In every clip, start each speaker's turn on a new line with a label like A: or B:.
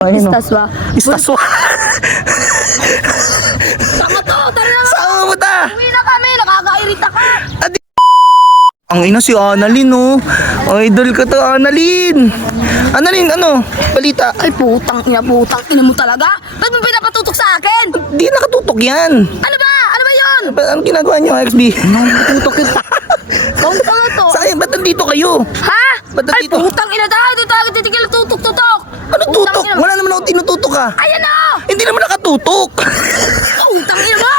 A: Ayun,
B: Istaswa.
A: Istaswa.
B: Tama to, tara na nga.
A: Saan mo ta?
B: Uwi na kami, nakakairita ka.
A: Ang ina si Annalyn, oh. Idol ko to, Annalyn. Annalyn, ano? Balita.
B: Ay putang ina mo talaga. Ba't mo pinapatutok sa akin?
A: Di nakatutok yan.
B: Ano ba? Ano ba yun?
A: Anong ginagawa niyo, XB?
B: Tutok yun. Kung tanga to.
A: Saan? Ba't nandito kayo?
B: Ha?
A: Ba't
B: Ay
A: nandito?
B: putang ina tayo. Tayo titigil na tutok.
A: Ano tutok? Wala naman ako tinututok, ah.
B: Ayan na.
A: Hindi naman nakatutok.
B: Putang ina mo.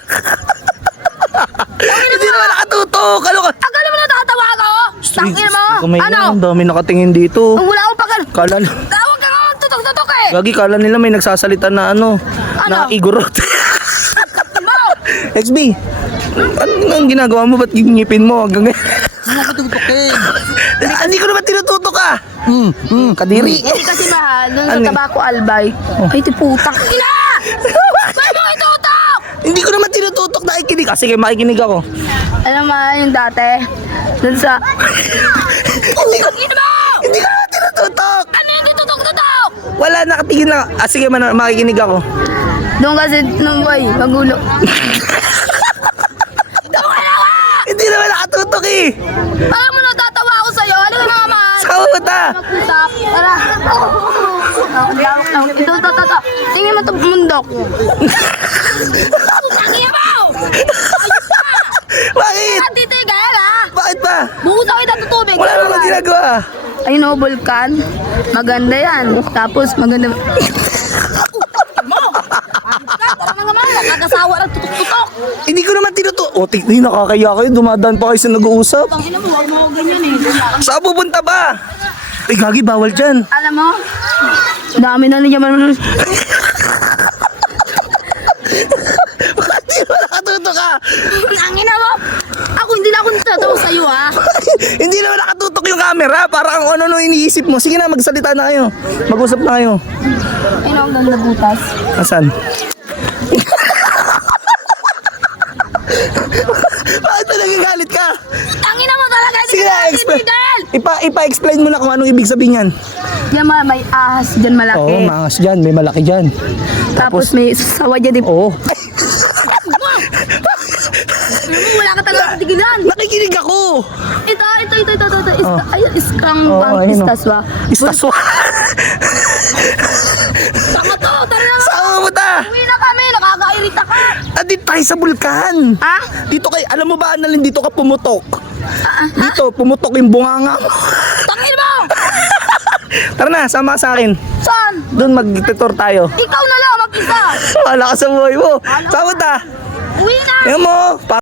A: Hindi naman nakatutok. Ano ka?
B: Akala mo natatawa ako? Tangina mo.
A: Kamay
B: Ano?
A: na, ang dami nakatingin dito.
B: Wala akong pakal.
A: Kala,
B: Tawag ka nga tutok eh.
A: Gagi, kala nila may nagsasalita na ano? Na igorot.
B: Mo.
A: XB, ano ang ginagawa mo? Ba't yung ngipin mo hanggang ngayon?
B: Ano ka tutukin?
A: Hindi ko naman tinututok, ah. Kadiri.
B: Hindi kasi mahal. Doon sa
A: Ano?
B: Tabako Albay. Ay, ti putang ina! Ba't mo itutok?
A: Hindi ko naman tinututok, nakikinig. Sige, makikinig ako.
B: Alam mo, yung dati, doon sa...
A: Hindi ko,
B: Ina mo!
A: hindi ko naman tinututok.
B: Ano yung tutok?
A: Wala, nakatingin lang. Sige, makikinig ako.
B: Doon kasi, nung boy, magulo. Doon ka na nga!
A: Hindi naman nakatutok, eh.
B: Alam mo, natatawa ako sa'yo. Ano ka mga mahal?
A: Saan ta?
B: Mag-usap. Tara. Ito. Tingin mo ito, mundok. Tangin mo!
A: Bakit?
B: Titigil, ha?
A: Bakit ba?
B: Bukas ako itatutubig.
A: Wala naman ginagawa.
B: Ayun o, vulkan. Maganda yan. Tapos maganda... mo! Tara na nga mga, kakasawa ng tutok-tutok.
A: Hindi ko naman tinututok. O, tignan, nakakaya kayo. Dumadaan pa kayo sa nag-uusap.
B: Tangina mo, huwag mo ako ganyan eh.
A: Saan pupunta ba? Ay, gagi, bawal dyan.
B: Alam mo, dami na niya man.
A: Bakit di naman nakatutok ka?
B: Tangina mo! Ako, hindi na ako natatawa sa'yo ha.
A: Hindi naman nakatutok yung camera. Parang ano iniisip mo. Sige na, magsalita na kayo. Mag-usap na kayo.
B: Ayun ang ganda butas.
A: Asan? Bakit ba nagagalit ka?
B: Tangina mo talaga!
A: Sige na, ipa-explain mo na kung anong ibig sabihin yan.
B: Yan may ahas dyan malaki.
A: Oo, mangas dyan. May malaki dyan.
B: Tapos may sawa dyan din.
A: Oo.
B: Wala ka talaga tigilan.
A: Nakikinig ako.
B: Ito. Ayun, iskang
A: Oo,
B: bang
A: ayun, oh.
B: istaswa.
A: Istaswa.
B: Tama to, tara na nga.
A: Saan mo ta?
B: Uwi na kami, nakakairita ka.
A: Dito tayo sa bulkan.
B: Ha?
A: Dito kay, alam mo ba, Annalyn, dito ka pumutok. Dito, pumutok yung bunganga mo.
B: Tangin mo!
A: Tara na, sama ka sa akin.
B: Saan?
A: Doon mag-tour tayo.
B: Ikaw na lang mag-isa.
A: Wala ka sa buhay mo. Saan mo ta?
B: Uwi na.
A: Tingnan mo.